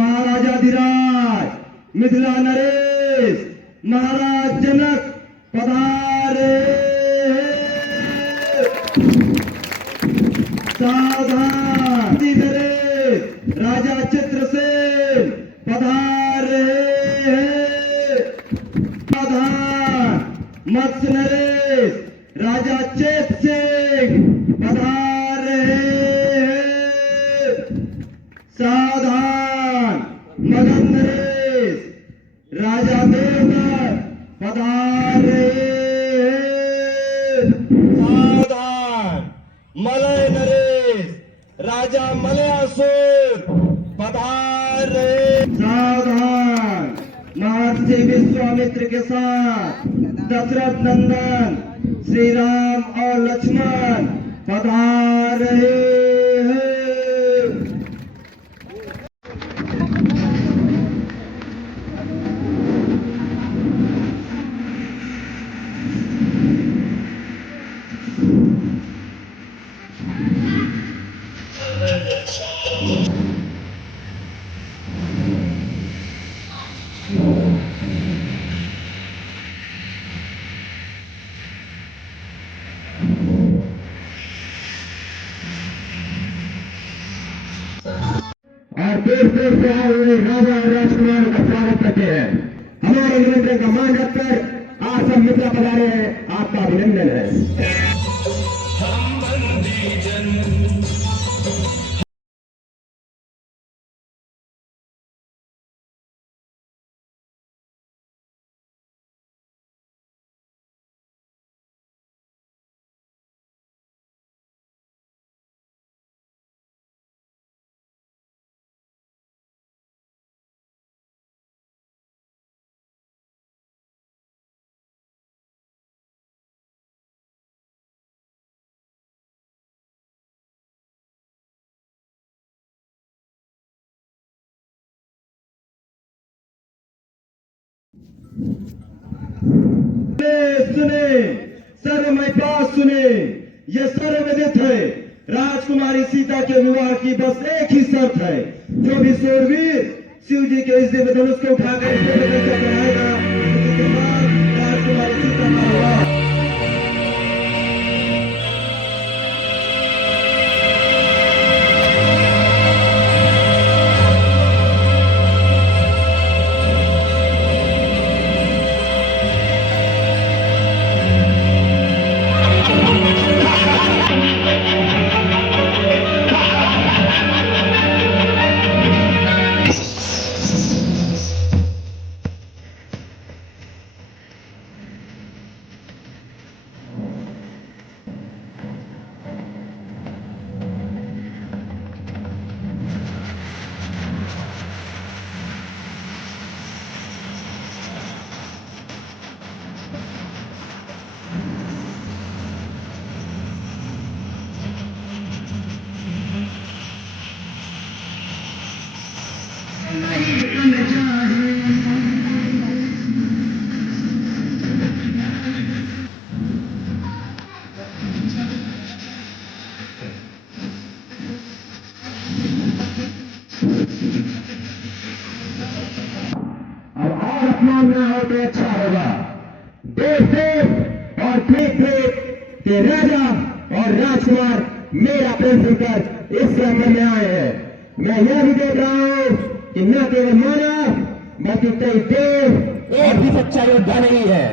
महाराजाधिराज मिथिला नरेश महाराज जनक पधारे। सावधान नरेश राजा चित्रसेन पधारे। सावधान मत्स्य नरेश राजा चेत सिंह पधारे। सावधान मगध नरेश राजा देवदत्त पधारे। सावधान मलय नरेश राजा मलयासुर पधारे। सावधान महर्षि विश्वामित्र के साथ दशरथ नंदन श्री राम और लक्ष्मण पधारे। और देश देश से आए हुए राजा और राजकुमार का स्वागत करते हैं। हमारे निमंत्रण का मान रखकर आप सब मिथिला पधारे हैं, आपका अभिनंदन है। सुने सर्वमय पास सुने, यह सर्वविदित है। राजकुमारी सीता के विवाह की बस एक ही शर्त है। जो भी शूरवीर शिव जी के इस दिव्य धनुष को उठाकर चढ़ाएगा, उसके बाद राजकुमारी सीता का विवाह। अपनाना हो तो अच्छा होगा। देश देश और देश देश के राजा और राजकुमार मेरा प्रेम सुनकर इस संगम में आए हैं। मैं यह भी देख रहा हूँ कि न केवल मानव बल्कि कई देव एक भी सच्चा योद्धा नहीं है।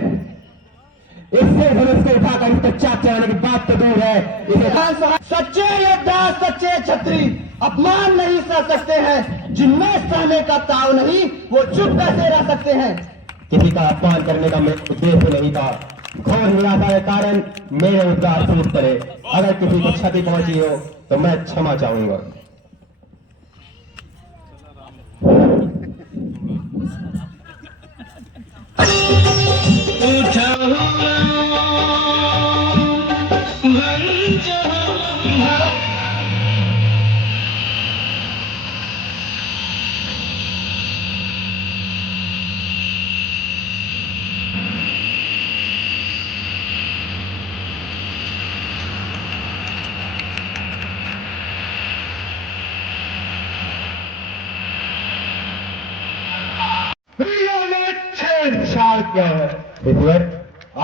इससे धनुष को उठाकर इस तक चाक चलाने की बात तो दूर है। इसे सच्चे योद्धा सच्चे छत्री अपमान नहीं सह सकते हैं। जिनमें सहने का ताव नहीं, वो चुप कैसे रह सकते हैं। किसी का अपमान करने का उद्देश्य नहीं था। घोर निराशा के कारण मेरे उद्गार टूट पड़े। अगर किसी को क्षति पहुंची हो तो मैं क्षमा चाहूंगा। क्या है? ईश्वर,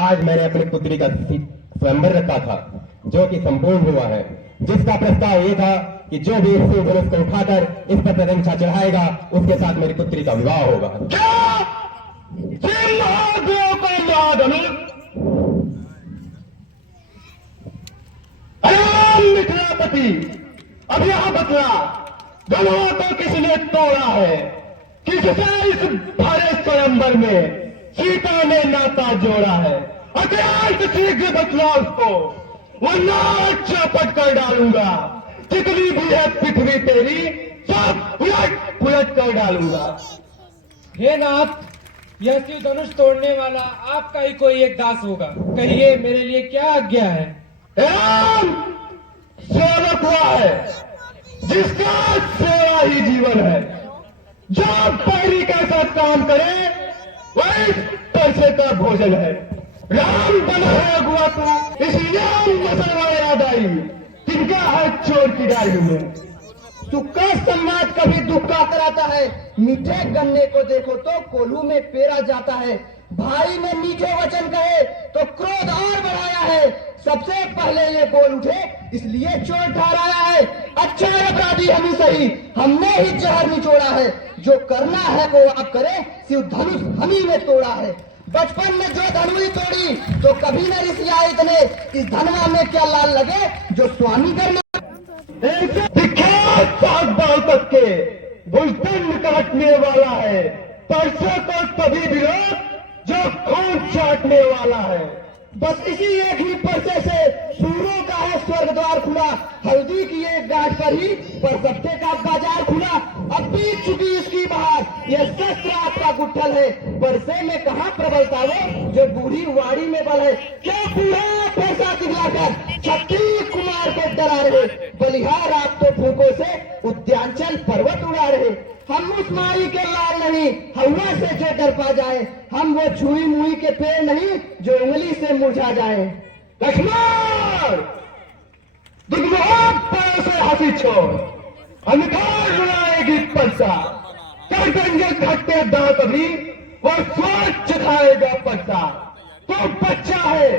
आज मैंने अपनी पुत्री का स्वयंवर रखा था, जो कि संपूर्ण हुआ है, जिसका प्रस्ताव ये था कि जो भी इस शिव धनुष को उठाकर इस पर प्रशंसा चढ़ाएगा, उसके साथ मेरी पुत्री का विवाह होगा। क्या? शिव महादेव का महाधनुष? अरे मिथिलापति, अब यहां बतला, धनुआ को किसने तोड़ा है? किससे इस भरे स्वयंवर में सीता ने नाता जोड़ा है? अत्यंत शीघ्र बतला उसको, वरना चौपट कर डालूंगा। जितनी भी है पृथ्वी तेरी, सब उलट पुलट कर डालूंगा। हे नाथ, यह शिव धनुष तोड़ने वाला आपका ही कोई एक दास होगा। कहिए मेरे लिए क्या आज्ञा है? राम सेवक हुआ है, जिसका सेवा ही जीवन है। जो पैरी के साथ काम करे, वही पैसे का भोजन है। राम बना है अगुआ तू, इसलिए मुसलमान याद आई, तिनका है चोर की डाली में। सुख का सम्राट कभी दुख का कराता है। मीठे गन्ने को देखो तो कोल्हू में पेरा जाता है। भाई ने मीठे वचन कहे तो क्रोध और बढ़ाया है। सबसे पहले ये बोल उठे, इसलिए चोर ठहराया है। अच्छा अपराधी हम ही सही, हमने ही जहर निचोड़ा है। जो करना है वो अब करे, शिव धनुष हम ही ने तोड़ा है। बचपन में जो धनुई तोड़ी तो कभी न रिसिया इतने। इस धनवा में क्या लाल लगे जो स्वामी करना। विख्यात सागबाल तक के भुजदंड काटने वाला है। परसों को तभी विरोध जो खून चाटने वाला है। बस इसी एक ही पर्चे से सूरों का है स्वर्ग द्वार खुला। हल्दी की एक गांठ पर ही पर सप्ते का बाजार खुला। अब बीत चुकी इसकी बहार, ये शस्त्र आपका गुट्ठल है। बरसे में कहाँ प्रबलता वो जो बूढ़ी वाड़ी में बल है। क्या बूढ़ा पैसा दिखलाकर छत्तीस कुमार को डरा रहे। बलिहार आप तो फूकों से उद्यांचल पर्वत उड़ा रहे। हम उस माई के लाल नहीं, हवा से जो डर पा जाए। हम वो छुई मुई के पेड़ नहीं जो उंगली से मुरझा जाए। लक्ष्मण, दुर्गोह पैर से हंसी छोड़, अंधकार रुलाएगी परसा। कर देंगे घटते दांत अभी, वो स्वच्छ खाएगा परसा। तो बच्चा है,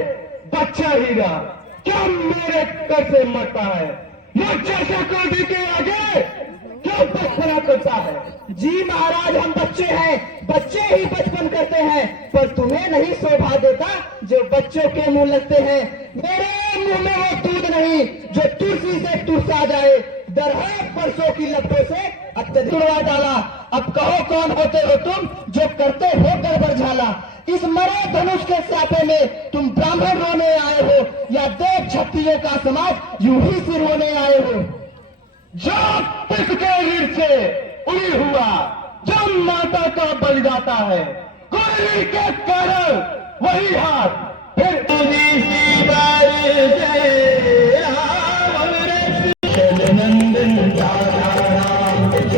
बच्चा ही रहा, क्या मेरे कर से मरता है? मुझ जैसे कोई के आगे क्या बचपना करता है? जी महाराज, हम बच्चे हैं, बच्चे ही बचपन करते हैं। पर तुम्हें नहीं शोभा देता जो बच्चों के मुंह लगते हैं। मेरे मुंह में वो दूध नहीं जो तुलसी से तुरसा जाए। डर है परसों की लपटों से अत्यधिक उड़वा डाला। अब कहो कौन होते हो तुम जो करते हो गड़बड़ झाला। इस मरे धनुष के सापे में तुम ब्राह्मण रोने आए हो या देव क्षत्रियों का समाज यूं ही सिर होने आए हो। जो पिसके रीढ़ से उड़ी हुआ जब माता का बल जाता है, कोयली के कारण वही हाथ